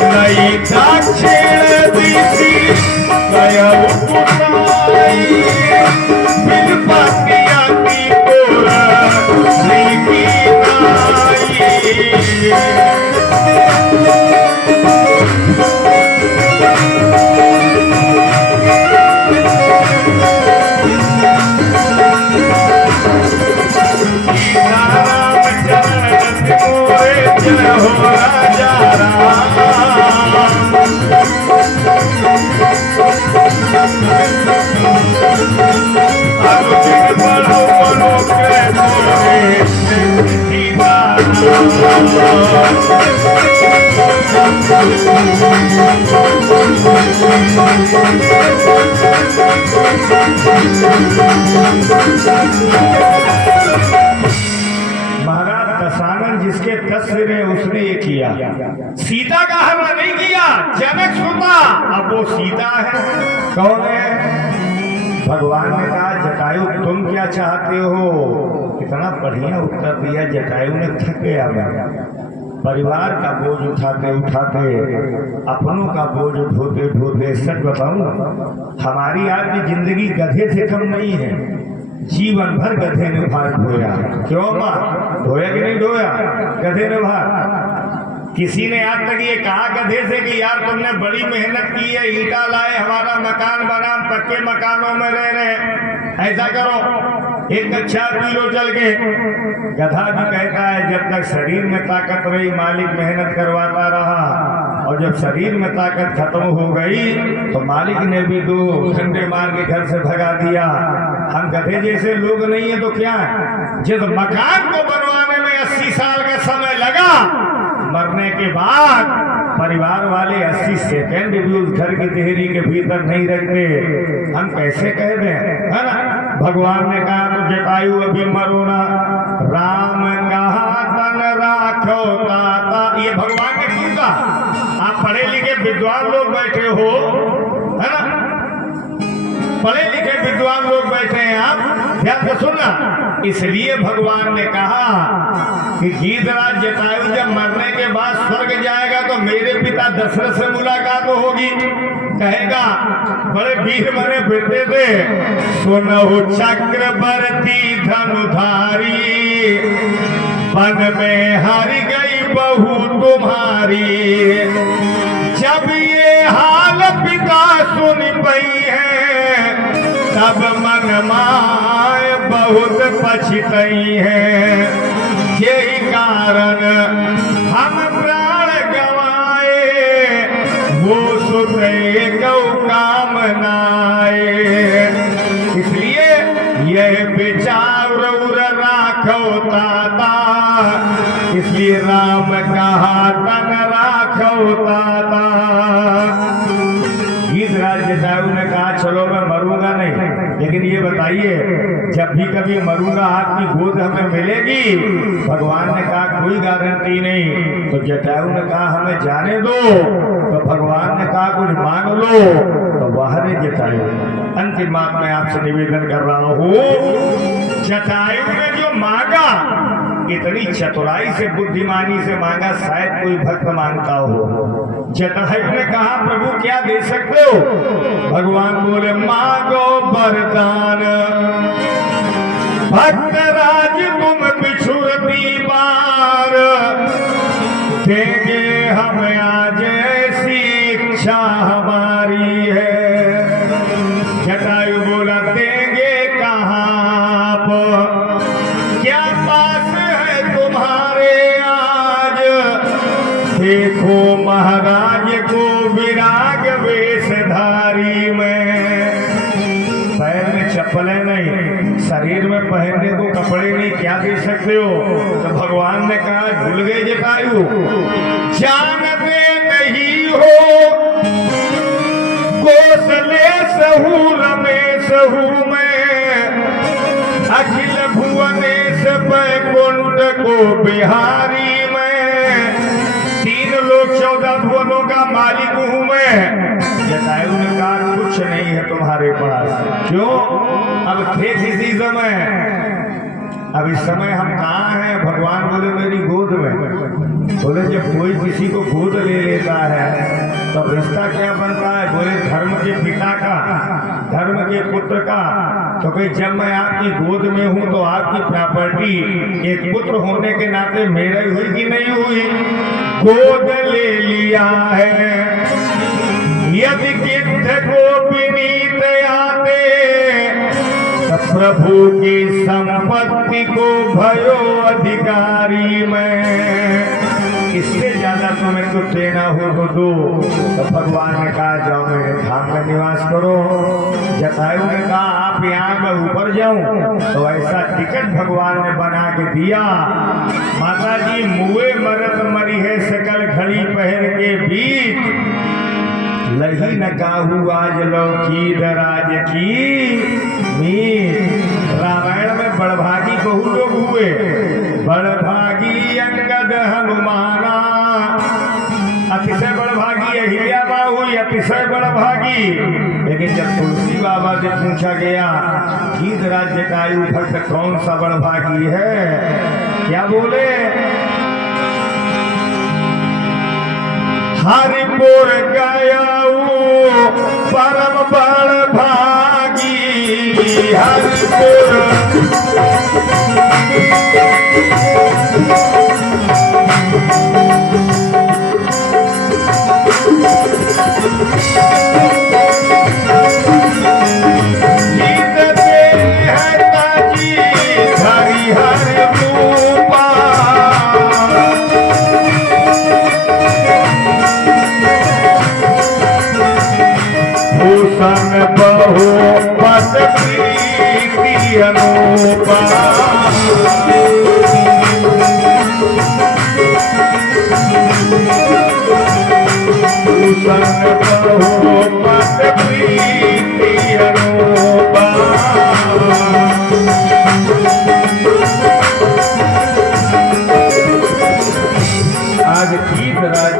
नई दाक्षिण दिशी गया उठाई बिन पतिया की गोरा की महाराज दशानन जिसके 10 सिर है उसने ये किया, सीता का हमला नहीं किया। जनक सुता, अब वो सीता है। कौन है? भगवान ने कहा जटायु तुम क्या चाहते हो? कितना बढ़िया उत्तर दिया। जटायु ने थक गया, परिवार का बोझ उठाते उठाते, अपनों का बोझ ढोते ढोते। सच बताऊं, हमारी आज की जिंदगी गधे से कम नहीं है। जीवन भर गधे ने भार ढोया। क्यों माँ? ढोया कि नहीं ढोया? गधे ने भार। किसी ने आज तक ये कहा गधे से कि यार तुमने बड़ी मेहनत की है, ईटा लाए, हमारा मकान बना, पक्के मकानों में रह रहे, ऐसा करो, एक कच्चा पी लो चल के। गधा भी कहता है जब तक शरीर में ताकत रही मालिक मेहनत करवाता रहा, और जब शरीर में ताकत खत्म हो गई तो मालिक ने भी 2 घंटे मार के घर से भगा दिया। हम गधे जैसे लोग नहीं है तो क्या है? जिस मकान को बनवाने में 80 साल का समय लगा, मरने के बाद परिवार वाले 80 सेकंड भी उस घर की देहरी के भीतर नहीं रखते। हम कैसे कह दें, है ना? भगवान ने कहा तो जटायु अभी मरो ना, राम कहा तन राखो ताता। ये भगवान ने क्यों कहा? आप पढ़े लिखे विद्वान लोग बैठे हो, है ना? पढ़े लिखे विद्वान लोग बैठे हैं, आप ध्यान से सुनना। इसलिए भगवान ने कहा कि गीधराज जटायु जब मरने के बाद स्वर्ग जाएगा तो मेरे पिता दशरथ से मुलाकात होगी। कहेगा बड़े वीर बने फिरते थे, सुनहु चक्रवर्ती धनुधारी, वन में हार गई बहू तुम्हारी। जब ये हाल पिता सुन पई है, तब मन माय बहुत पछतई है। यही कारण हम प्राण गवाए, वो सुते गौ कामनाए। इसलिए यह विचार राखो ताता, इसलिए राम कहा तन राखो ताता। गीधराज जटायु ने कहा चलो मैं मरूंगा नहीं, लेकिन ये बताइए जब भी कभी मरूंगा आपकी गोद हमें मिलेगी? भगवान ने कहा कोई गारंटी नहीं। तो जटायु ने कहा हमें जाने दो। तो भगवान ने कहा कुछ मांग लो। तो बाहर जटायु अंतिम बात मैं आपसे निवेदन कर रहा हूँ, जटायु ने जो मांगा इतनी चतुराई से बुद्धिमानी से मांगा, शायद कोई भक्त मांगता हो। जटायु ने कहा प्रभु क्या दे सकते हो? भगवान बोले मांगो वरदान, भक्तराज तुम बिछुरती बार, देंगे हम आज ऐसी इच्छा हमारी है। जटायु बोला देंगे कहाँ आप, क्या पास है तुम्हारे आज? देखो महाराज को विराग वेशधारी में, पैर में चप्पलें नहीं, शरीर में पहनने को कपड़े नहीं, क्या दे सकते हो? तो भगवान ने कहा भूल गए जटायु, जानते नहीं हो कौशले सहू रमेश हूँ मैं, अखिल भुवनेश बैकुंठ को बिहारी मैं, 3 लोक 14 भुवनों का मालिक हूँ मैं। जटायु ने कहा कुछ कुछ नहीं है तुम्हारे पास। क्यों? अब थे किसी समय, अब इस समय हम कहाँ हैं? भगवान बोले मेरी गोद में। बोले जब कोई किसी को गोद ले लेता है तो रिश्ता क्या बनता है? बोले धर्म के पिता का, धर्म के पुत्र का। तो कहीं जब मैं आपकी गोद में हूँ तो आपकी प्रॉपर्टी एक पुत्र होने के नाते मेरा ही हुई कि नहीं हुई? गोद ले लिया है यदि गिद्ध को विनीत आते, प्रभु की संपत्ति को भयो अधिकारी में। इससे ज्यादा तुम्हें कुछ देना हो तो दो। तो भगवान ने कहा जाओ मेरे धाम में निवास करो। जटायु ने कहा आप यहाँ मैं ऊपर जाऊं, तो ऐसा टिकट भगवान ने बना के दिया। माता जी मुए मरत मरी है सकल घड़ी पहन के बीच, लही न काहू आज लौकी दराज की मीत। रामायण में बड़भागी बहुत लोग हुए, बड़भागी अंगद हनुमाना, अतिशय बड़भागी अहिल्या हुई, अतिशय बड़भागी। लेकिन जब तुलसी बाबा से पूछा गया गीधराज जटायु भक्त कौन सा बड़भागी है, क्या बोले? हरिपुर गयाऊ परम बड़ भागी, हरिपुर जीतते हैं ताजी धरी हर रूपा, भूषण बहु पद प्रीति अनुपा, भूषण बहु पद प्रीति